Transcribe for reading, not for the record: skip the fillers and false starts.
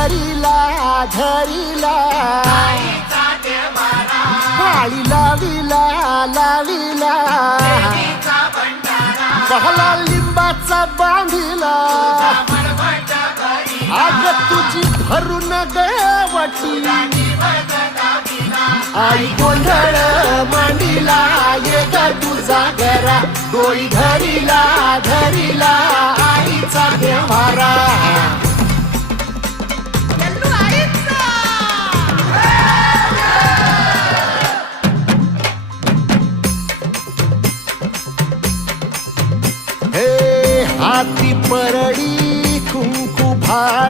धरिला धरिला काळी लाविला लाविला बहला लिंबाचा बांधिला आग तुझी भरून गवटी आई गोंधळ मांडिला ये ग तुझा घरा डोळी धरिला धरिला आईचा देवारा हे हाती परडी